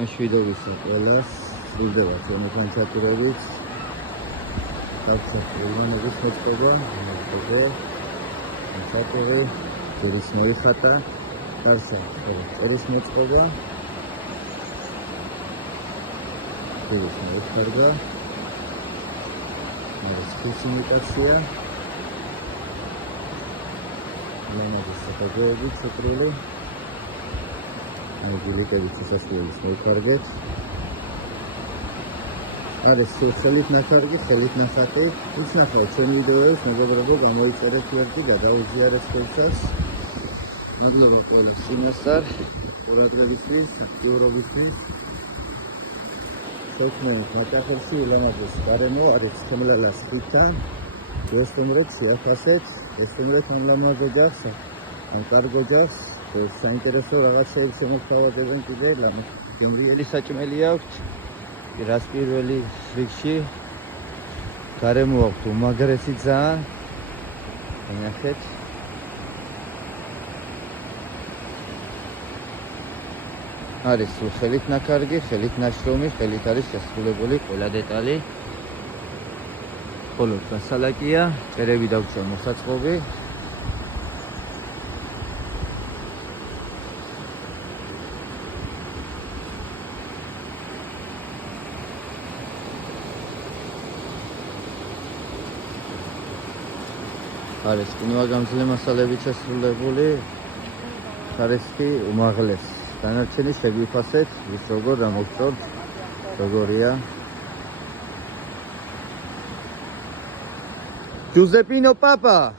მშვიდობისა ყველას სრულდება ჩვენთან ჩატურებით. Დავცეთ ულმანების მოწყობა, მოწყობე, ჩატური, წერის მოიხატა, დავცეთ წერის მოწყობა, წერის მოიხარგა, არის იმიტაცია, ლამაზი საფაგოები ჩატურული, გილიკებით შესასრულის მოიხარგეთ. არის ხელით ნახარგი, ხელით ნახატი. იცნახავთ ჩვენ ვიდეოებს, მეგობრებო, გამოიწერეთ ვერტი და დაუზიარეთ ხელსაც. მადლობა ყველას წინასწარ, ყურადღებისთვის, აქტიურობისთვის. შექმნით ნაჭახელში ულამაზეს გარემო არის ხმლელას ხითა. გესტუმრეთ, შეაფასეთ, გესტუმრეთ ამ ლამაზ ოჯახს, ამ კარგ ოჯახს. საინტერესო რაღაცეებს შემოგთავაზებენ კიდე, გემრიელი საჭმელი აქვთ. რას პირველი რიგში გარემო აქვთ უმაგრესი ძალიან. ნახეთ. არის ხელით ნახარგი, ხელით ნაშრომი, ხელით არის შესრულებული ყველა დეტალი. ხოლო დასალაკია, წერები დაგვჭირ მოსაწყობი. არის ყინვაგამძლე მასალებით შესრულებული, ხარისხი უმაღლესი. დანარჩენი შეგვიფასეთ, ვის როგორ ამოვწორთ, როგორია. Giuseppino Papa.